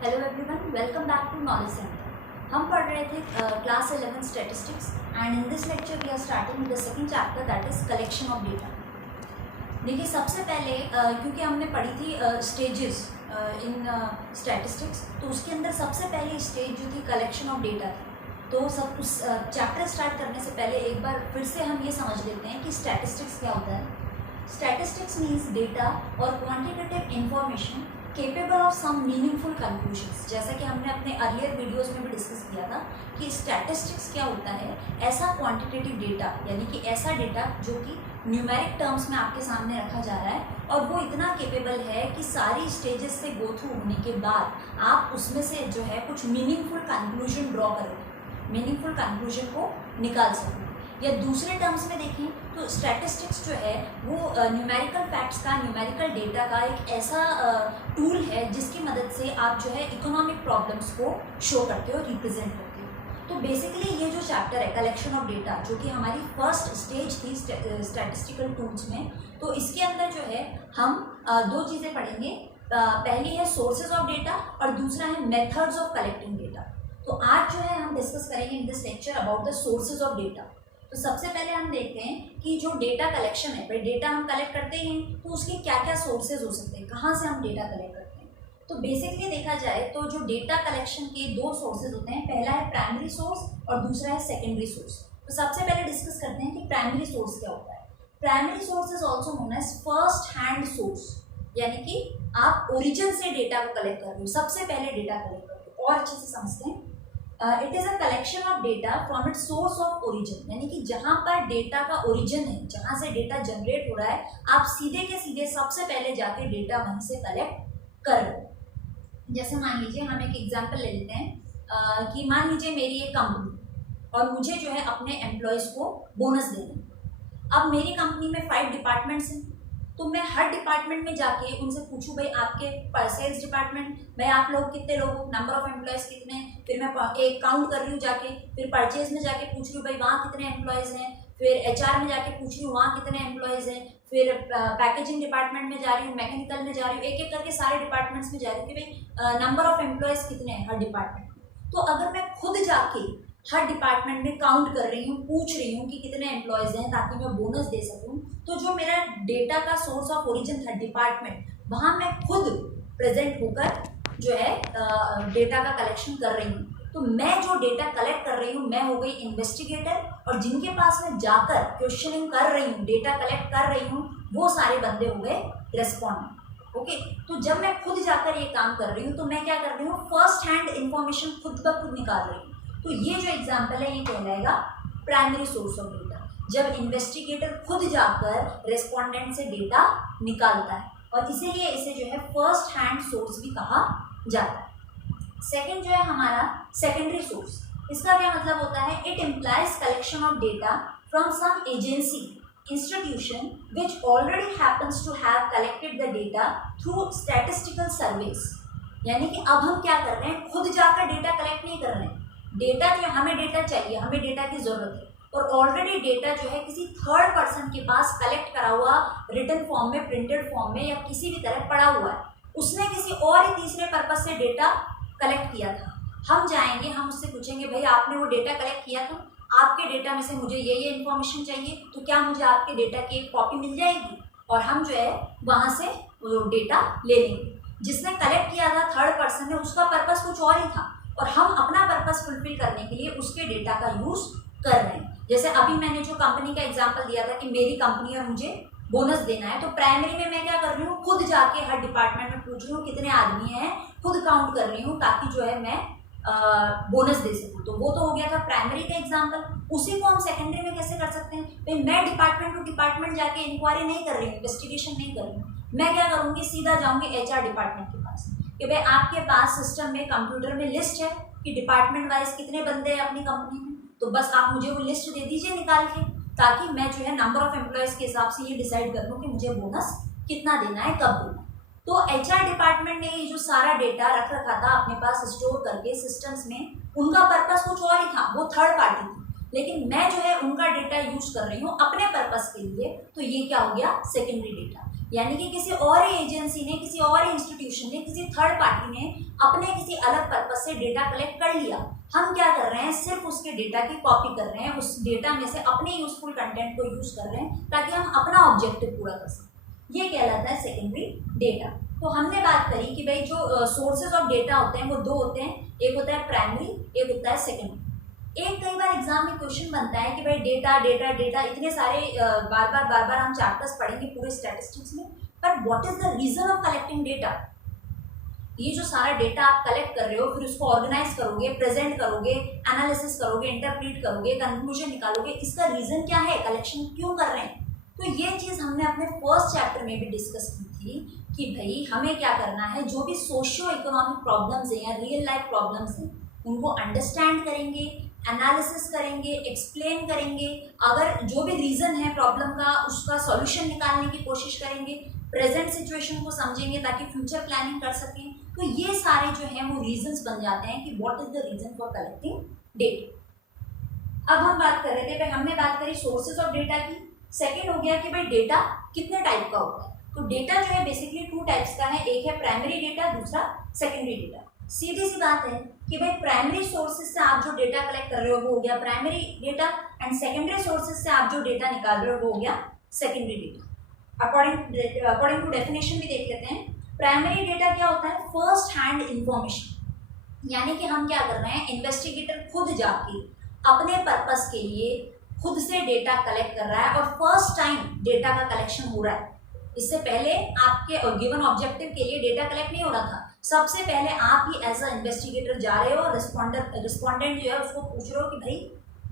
Hello everyone, welcome back to knowledge centre. हम पढ़ रहे थे class 11 statistics and in this lecture we are starting with the second chapter that is collection of data. देखिए, सबसे पहले क्योंकि हमने पढ़ी थी स्टेजेस इन स्टैटिस्टिक्स, तो उसके अंदर सबसे पहली स्टेज जो थी कलेक्शन ऑफ डेटा थी। तो सब उस चैप्टर स्टार्ट करने से पहले एक बार फिर से हम ये समझ लेते हैं कि स्टैटिस्टिक्स क्या होता है। स्टैटिस्टिक्स मीन्स डेटा और quantitative information capable of some meaningful conclusions. जैसा कि हमने अपने अर्लियर वीडियोस में भी डिस्कस किया था कि स्टैटिस्टिक्स क्या होता है, ऐसा क्वांटिटेटिव डेटा यानी कि ऐसा डेटा जो कि न्यूमेरिक टर्म्स में आपके सामने रखा जा रहा है और वो इतना केपेबल है कि सारी स्टेजेस से गो थ्रू होने के बाद आप उसमें से जो है कुछ मीनिंगफुल कंक्लूजन ड्रॉ करोगे, मीनिंगफुल कंक्लूजन को निकाल सकोगे। या दूसरे टर्म्स में देखें तो स्टैटिस्टिक्स जो है वो न्यूमेरिकल फैक्ट्स का, न्यूमेरिकल डेटा का एक ऐसा टूल है जिसकी मदद से आप जो है इकोनॉमिक प्रॉब्लम्स को शो करते हो, रिप्रेजेंट करते हो। तो बेसिकली ये जो चैप्टर है कलेक्शन ऑफ डेटा, जो कि हमारी फर्स्ट स्टेज थी स्टैटिस्टिकल टूल्स में, तो इसके अंदर जो है हम दो चीज़ें पढ़ेंगे। पहली है सोर्सेज ऑफ डेटा और दूसरा है मेथड्स ऑफ कलेक्टिंग डेटा। तो आज जो है हम डिस्कस करेंगे इन this lecture about the sources of data. तो सबसे पहले हम देखते हैं कि जो डेटा कलेक्शन है, भाई डेटा हम कलेक्ट करते हैं तो उसके क्या क्या सोर्सेज हो सकते हैं, कहाँ से हम डेटा कलेक्ट करते हैं। तो बेसिकली देखा जाए तो जो डेटा कलेक्शन के दो सोर्सेज होते हैं, पहला है प्राइमरी सोर्स और दूसरा है सेकेंडरी सोर्स। तो सबसे पहले डिस्कस करते हैं कि प्राइमरी सोर्स क्या होता है। Primary source is also known as first hand source, यानी कि आप ओरिजिन से डेटा को कलेक्ट कर रहे हो, सबसे पहले डेटा कलेक्ट कर रहे हो। और अच्छे से समझते हैं, it is a collection of data from its source of origin, यानी कि जहाँ पर डेटा का ओरिजिन है, जहाँ से डेटा जनरेट हो रहा है, आप सीधे के सीधे सबसे पहले जाके डेटा वहीं से कलेक्ट कर रहे हो। जैसे मान लीजिए हम एक एग्जांपल ले लेते हैं कि मान लीजिए मेरी एक कंपनी और मुझे जो है अपने एम्प्लॉयज़ को बोनस देना है। अब मेरी कंपनी में 5 डिपार्टमेंट्स हैं, तो मैं हर डिपार्टमेंट में जाके उनसे पूछूं, भाई आपके सेल्स डिपार्टमेंट में आप लोग कितने लोग, नंबर ऑफ एम्प्लॉयज़ कितने हैं, फिर मैं एक काउंट कर रही हूँ जाके, फिर परचेज में जाके पूछ रही हूँ भाई वहाँ कितने एम्प्लॉयज़ हैं, फिर एचआर में जाके पूछ रही हूँ वहाँ कितने एम्प्लॉयज़ हैं, फिर पैकेजिंग डिपार्टमेंट में जा रही हूँ, मैकेनिकल में जा रही हूँ, एक एक करके सारे डिपार्टमेंट्स में जा रही हूँ कि भाई नंबर ऑफ एम्प्लॉयज़ कितने हैं हर डिपार्टमेंट में। तो अगर मैं खुद जाके हर डिपार्टमेंट में काउंट कर रही हूँ, पूछ रही हूँ कि कितने एम्प्लॉयज़ हैं ताकि मैं बोनस दे सकूँ, तो जो मेरा डेटा का सोर्स ऑफ ओरिजिन था डिपार्टमेंट, वहाँ मैं खुद प्रेजेंट होकर जो है डेटा का कलेक्शन कर रही हूँ। तो मैं जो डेटा कलेक्ट कर रही हूँ, मैं हो गई इन्वेस्टिगेटर, और जिनके पास मैं जाकर क्वेश्चनिंग कर रही हूँ, डेटा कलेक्ट कर रही हूँ, वो सारे बंदे हो गए रेस्पॉन्डेंट। ओके, तो जब मैं खुद जाकर ये काम कर रही हूँ तो मैं क्या कर रही हूँ, फर्स्ट हैंड इंफॉर्मेशन खुद ब खुद निकाल रही हूँ। तो ये जो एग्जाम्पल है ये कहलाएगा प्राइमरी सोर्स ऑफ डेटा, जब इन्वेस्टिगेटर खुद जाकर रेस्पोंडेंट से डेटा निकालता है, और इसीलिए इसे जो है फर्स्ट हैंड सोर्स भी कहा जाता है। सेकंड जो है हमारा सेकेंडरी सोर्स, इसका क्या मतलब होता है, it implies collection of data from some agency institution which already happens to have collected the data through statistical surveys. यानी कि अब हम क्या कर रहे हैं, खुद जाकर डेटा कलेक्ट नहीं कर रहे हैं, डेटा जो हमें डेटा चाहिए, हमें डेटा की जरूरत है, और ऑलरेडी डेटा जो है किसी थर्ड पर्सन के पास कलेक्ट करा हुआ, रिटन फॉर्म में, प्रिंटेड फॉर्म में, या किसी भी तरह पड़ा हुआ है, उसने किसी और ही तीसरे पर्पज से डेटा कलेक्ट किया था। हम जाएंगे, हम उससे पूछेंगे भाई आपने वो डेटा कलेक्ट किया था, आपके डेटा में से मुझे ये इन्फॉर्मेशन चाहिए, तो क्या मुझे आपके डेटा की एक कॉपी मिल जाएगी, और हम जो है वहाँ से वो डेटा ले लेंगे। जिसने कलेक्ट किया था थर्ड पर्सन ने, उसका पर्पज कुछ और ही था, और हम अपना पर्पस फुलफिल करने के लिए उसके डेटा का यूज कर रहे हैं। जैसे अभी मैंने जो कंपनी का एग्जांपल दिया था कि मेरी कंपनी और मुझे बोनस देना है, तो प्राइमरी में मैं क्या कर रही हूँ, खुद जाके हर डिपार्टमेंट में पूछ रही हूँ कितने आदमी हैं, खुद काउंट कर रही हूँ ताकि जो है मैं बोनस दे सकूँ। तो वो तो हो गया था प्राइमरी का एग्जाम्पल। उसी को हम सेकेंडरी में कैसे कर सकते हैं, भाई मैं डिपार्टमेंट टू डिपार्टमेंट जाके इंक्वायरी नहीं कर रही हूँ, इन्वेस्टिगेशन नहीं कर रही हूँ, मैं क्या करूँगी, सीधा जाऊँगी एचआर डिपार्टमेंट के पास कि भाई आपके पास सिस्टम में, कंप्यूटर में लिस्ट है कि डिपार्टमेंट वाइज कितने बंदे हैं अपनी कंपनी में, तो बस आप मुझे वो लिस्ट दे दीजिए निकाल के, ताकि मैं जो है नंबर ऑफ एम्प्लॉयज़ के हिसाब से ये डिसाइड कर लूँ कि मुझे बोनस कितना देना है, कब देना है। तो एचआर डिपार्टमेंट ने ये जो सारा डेटा रख रखा था अपने पास स्टोर करके सिस्टम्स में, उनका पर्पस कुछ और ही था, वो थर्ड पार्टी थी, लेकिन मैं जो है उनका डेटा यूज कर रही हूँ अपने पर्पस के लिए, तो ये क्या हो गया, सेकेंडरी डेटा। यानी कि किसी और एजेंसी ने, किसी और इंस्टीट्यूशन ने, किसी थर्ड पार्टी ने अपने किसी अलग पर्पज से डेटा कलेक्ट कर लिया। हम क्या कर रहे हैं, सिर्फ उसके डेटा की कॉपी कर रहे हैं, उस डेटा में से अपने यूजफुल कंटेंट को यूज कर रहे हैं ताकि हम अपना ऑब्जेक्टिव पूरा कर सकें। ये कहलाता है सेकेंडरी डेटा। तो हमने बात करी कि भाई जो सोर्सेज ऑफ डेटा होते हैं वो दो होते हैं, एक होता है प्राइमरी, एक होता है सेकेंडरी। एक कई बार एग्जाम में क्वेश्चन बनता है कि भाई डेटा डेटा डेटा इतने सारे बार बार हम चैप्टर्स पढ़ेंगे पूरे स्टैटिस्टिक्स में, पर what is the reason of collecting data. ये जो सारा डेटा आप कलेक्ट कर रहे हो, फिर उसको ऑर्गेनाइज करोगे, प्रेजेंट करोगे, एनालिसिस करोगे, इंटरप्रीट करोगे, कंक्लूजन निकालोगे, इसका रीजन क्या है, कलेक्शन क्यों कर रहे हैं। तो ये चीज हमने अपने फर्स्ट चैप्टर में भी डिस्कस की थी कि भाई हमें क्या करना है, जो भी सोशियो इकोनॉमिक प्रॉब्लम्स हैं या रियल लाइफ प्रॉब्लम्स हैं उनको अंडरस्टैंड करेंगे, एनालिसिस करेंगे, एक्सप्लेन करेंगे, अगर जो भी रीज़न है प्रॉब्लम का उसका सॉल्यूशन निकालने की कोशिश करेंगे, प्रेजेंट सिचुएशन को समझेंगे ताकि फ्यूचर प्लानिंग कर सकें। तो ये सारे जो हैं वो रीजंस बन जाते हैं कि what is the reason for collecting data. अब हम बात कर रहे थे, भाई हमने बात करी सोर्सेज ऑफ डेटा की। सेकेंड हो गया कि भाई डेटा कितने टाइप का होता है। तो डेटा जो है बेसिकली टू टाइप्स का है, एक है प्राइमरी डेटा, दूसरा सेकेंडरी डेटा। सीधी सी बात है कि भाई प्राइमरी सोर्सेज से आप जो डेटा कलेक्ट कर रहे हो वो हो गया primary data, and secondary sources से आप जो डेटा निकाल रहे हो वो हो गया secondary data. According to definition भी देख लेते हैं। प्राइमरी डेटा क्या होता है, फर्स्ट हैंड इंफॉर्मेशन, यानी कि हम क्या कर रहे हैं, इन्वेस्टिगेटर खुद जाके अपने पर्पस के लिए खुद से डेटा कलेक्ट कर रहा है और फर्स्ट टाइम डेटा का कलेक्शन हो रहा है। इससे पहले आपके गिवन ऑब्जेक्टिव के लिए डेटा कलेक्ट नहीं हो रहा था। सबसे पहले आप ही एज अ इन्वेस्टिगेटर जा रहे हो और रिस्पॉन्डेंट जो है उसको पूछ रहे हो कि भाई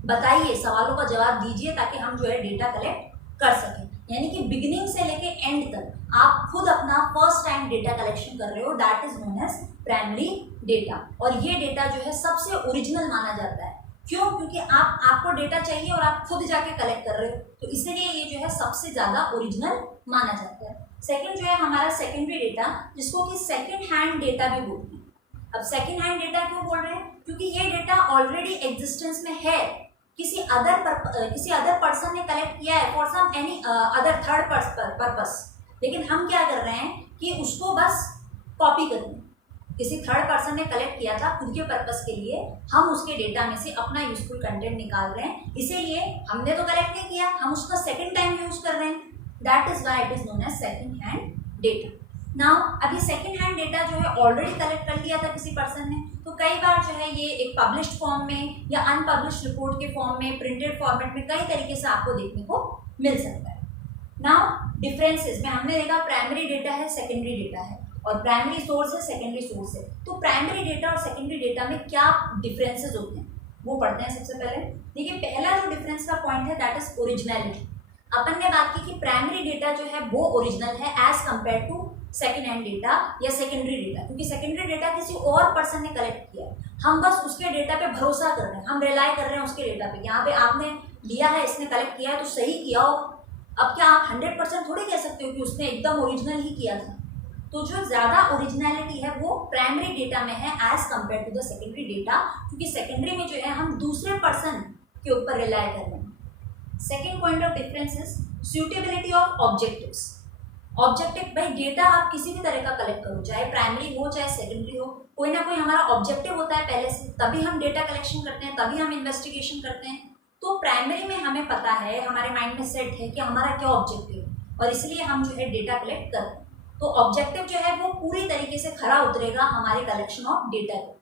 बताइए, सवालों का जवाब दीजिए ताकि हम जो है डेटा कलेक्ट कर सकें। यानी कि बिगिनिंग से लेके एंड तक आप खुद अपना फर्स्ट टाइम डेटा कलेक्शन कर रहे हो, that is known as primary data. और ये डेटा जो है सबसे ओरिजिनल माना जाता है। क्यों? क्योंकि आपको डेटा चाहिए और आप खुद जाके कलेक्ट कर रहे हो, तो इसलिए ये जो है सबसे ज्यादा ओरिजिनल माना जाता है। सेकंड जो है हमारा सेकेंडरी डेटा, जिसको कि सेकंड हैंड डेटा भी बोलते हैं। अब सेकंड हैंड डेटा क्यों बोल रहे हैं, क्योंकि ये डेटा ऑलरेडी एग्जिस्टेंस में है, किसी अदर पर्सन ने कलेक्ट किया है for some any other third purpose, लेकिन हम क्या कर रहे हैं कि उसको बस कॉपी कर रहे हैं। किसी थर्ड पर्सन ने कलेक्ट किया था खुद के पर्पस के लिए, हम उसके डेटा में से अपना यूजफुल कंटेंट निकाल रहे हैं, इसीलिए हमने तो कलेक्ट नहीं किया, हम उसका सेकंड टाइम यूज कर रहे हैं, that is why it is known as second hand data. Now अभी सेकंड हैंड डेटा जो है ऑलरेडी कलेक्ट कर लिया था किसी पर्सन ने, तो कई बार जो है ये एक पब्लिश्ड फॉर्म में या अनपब्लिश्ड रिपोर्ट के फॉर्म में, प्रिंटेड फॉर्मेट में कई तरीके से आपको देखने को मिल सकता है। नाउ डिफरेंसेस में हमने देखा प्राइमरी डेटा है, सेकेंडरी डेटा है, और प्राइमरी सोर्स है, सेकेंडरी सोर्स है। तो प्राइमरी डेटा और सेकेंडरी डेटा में क्या डिफरेंसेस होते हैं वो पढ़ते हैं। सबसे पहले देखिए, पहला जो डिफरेंस का पॉइंट है दैट इज ओरिजिनलिटी। अपन ने बात की कि प्राइमरी डेटा जो है वो ओरिजिनल है as compared to second hand data या सेकेंडरी डेटा, क्योंकि सेकेंडरी डेटा किसी और पर्सन ने कलेक्ट किया है, हम बस उसके डेटा पे भरोसा कर रहे हैं, हम रिलाई कर रहे हैं उसके डेटा पे। यहाँ पे आपने लिया है, इसने कलेक्ट किया है तो सही किया हो। अब क्या आप 100% थोड़ी कह सकते हो कि उसने एकदम ओरिजिनल ही किया था। तो जो ज्यादा ओरिजिनलिटी है वो प्राइमरी डेटा में है as compared to the secondary data, क्योंकि सेकेंडरी में जो है हम दूसरे पर्सन के ऊपर रिलाई कर रहे हैं। Second point of difference is suitability of objectives. Objective भाई डेटा आप किसी भी तरह का कलेक्ट करो, चाहे प्राइमरी हो चाहे सेकेंडरी हो, कोई ना कोई हमारा ऑब्जेक्टिव होता है पहले से, तभी हम डेटा कलेक्शन करते हैं, तभी हम इन्वेस्टिगेशन करते हैं। तो प्राइमरी में हमें पता है, हमारे माइंड में सेट है कि हमारा क्या ऑब्जेक्टिव है, और इसलिए हम जो है डेटा कलेक्ट करते हैं। तो ऑब्जेक्टिव जो है वो पूरी तरीके से खरा उतरेगा हमारे कलेक्शन ऑफ डेटा को।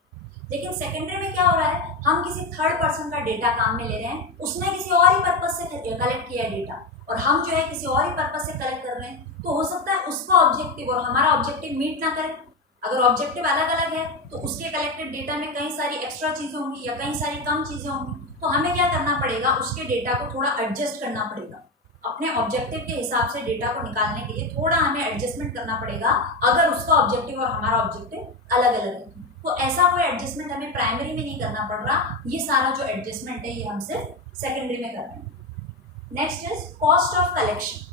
लेकिन सेकेंडरी में क्या हो रहा है, हम किसी थर्ड पर्सन का डेटा काम में ले रहे हैं, उसने किसी और ही पर्पज से कलेक्ट किया है डेटा, और हम जो है किसी और ही पर्पज से कलेक्ट कर रहे हैं। तो हो सकता है उसका ऑब्जेक्टिव और हमारा ऑब्जेक्टिव मीट ना करे। अगर ऑब्जेक्टिव अलग अलग है तो उसके कलेक्टेड डेटा में कई सारी एक्स्ट्रा चीजें होंगी या कई सारी कम चीजें होंगी, तो हमें क्या करना पड़ेगा, उसके डेटा को थोड़ा एडजस्ट करना पड़ेगा। अपने ऑब्जेक्टिव के हिसाब से डेटा को निकालने के लिए थोड़ा हमें एडजस्टमेंट करना पड़ेगा, अगर उसका ऑब्जेक्टिव और हमारा ऑब्जेक्टिव अलग अलग है। तो ऐसा कोई एडजस्टमेंट हमें प्राइमरी में नहीं करना पड़ रहा, ये सारा जो एडजस्टमेंट है ये हम सिर्फ सेकेंडरी में कर रहे हैं। Next is cost of collection.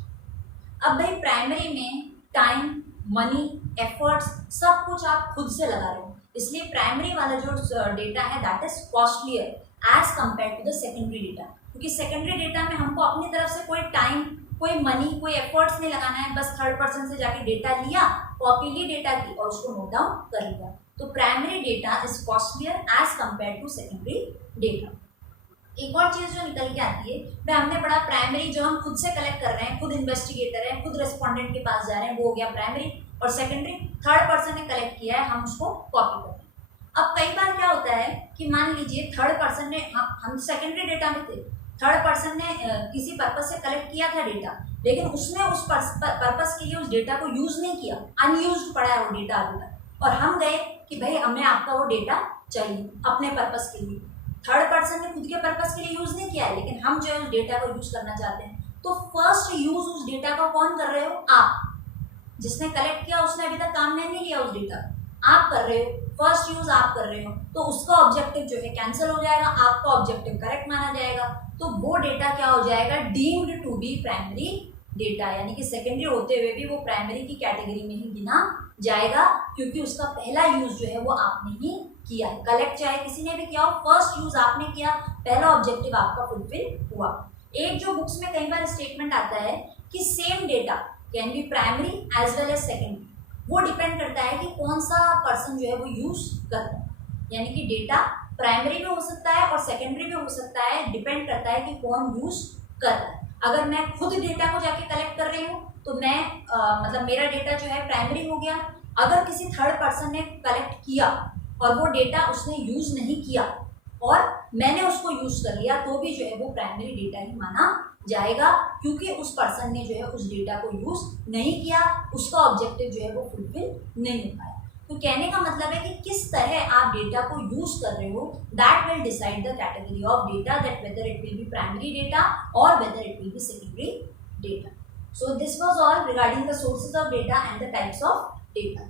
अब भाई प्राइमरी में टाइम, मनी, एफर्ट्स सब कुछ आप खुद से लगा रहे हो, इसलिए प्राइमरी वाला जो डेटा है that is costlier as compared to the secondary data, क्योंकि सेकेंडरी डेटा में हमको अपनी तरफ से कोई टाइम, कोई मनी, कोई एफर्ट्स नहीं लगाना है, बस थर्ड पर्सन से जाके डेटा लिया, कॉपी ली डेटा की और उसको नोट डाउन कर लिया। तो primary data is costlier as compared to secondary data. एक और चीज जो निकल के आती है, भाई हमने पढ़ा प्राइमरी जो हम खुद से कलेक्ट कर रहे हैं, खुद इन्वेस्टिगेटर है, खुद रेस्पोंडेंट के पास जा रहे हैं, वो हो गया प्राइमरी, और सेकेंडरी थर्ड पर्सन ने कलेक्ट किया है, हम उसको कॉपी करते हैं। अब कई बार क्या होता है कि मान लीजिए थर्ड पर्सन ने, हम सेकेंडरी डेटा में थे, थर्ड पर्सन ने किसी पर्पस से कलेक्ट किया था डेटा, लेकिन उसने उस पर्पस के लिए उस डेटा को यूज नहीं किया, अनयूज्ड पड़ा है वो डेटा अभी तक, और हम गए कि भाई हमें आपका वो डेटा चाहिए अपने पर्पस के लिए। थर्ड पर्सन ने खुद के पर्पस के लिए यूज नहीं किया है, लेकिन हम जो है उस डेटा को यूज करना चाहते हैं। तो फर्स्ट यूज उस डेटा का कौन कर रहे हो? आप। जिसने कलेक्ट किया उसने अभी तक काम में नहीं लिया उस डेटा, आप कर रहे हो, फर्स्ट यूज आप कर रहे हो, तो उसका ऑब्जेक्टिव जो है कैंसिल हो जाएगा, आपका ऑब्जेक्टिव करेक्ट माना जाएगा, तो वो डेटा क्या हो जाएगा? Deemed to be primary data, यानी कि सेकेंडरी होते हुए भी वो प्राइमरी की कैटेगरी में ही गिना जाएगा, क्योंकि उसका पहला यूज जो है वो आपने ही किया है। कलेक्ट चाहे किसी ने भी किया हो, फर्स्ट यूज आपने किया, पहला ऑब्जेक्टिव आपका फुलफिल हुआ। एक जो बुक्स में कई बार स्टेटमेंट आता है कि same data can be primary as well as secondary, वो डिपेंड करता है कि कौन सा पर्सन जो है वो यूज कर रहा है, यानी कि डेटा प्राइमरी भी हो सकता है और सेकेंडरी भी हो सकता है, डिपेंड करता है कि कौन यूज कर रहा है। अगर मैं खुद डेटा को जाके कलेक्ट कर रही हूँ तो मैं मतलब मेरा डेटा जो है प्राइमरी हो गया। अगर किसी थर्ड पर्सन ने कलेक्ट किया और वो डेटा उसने यूज नहीं किया और मैंने उसको यूज कर लिया, तो भी जो है वो प्राइमरी डेटा ही माना जाएगा, क्योंकि उस पर्सन ने जो है उस डेटा को यूज नहीं किया, उसका ऑब्जेक्टिव जो है वो फुलफिल नहीं हो पाया। तो कहने का मतलब है कि किस तरह आप डेटा को यूज कर रहे हो, that will decide the category of data, that whether it will be primary data और whether it will be secondary data. So this was all regarding the sources of data and the types of data.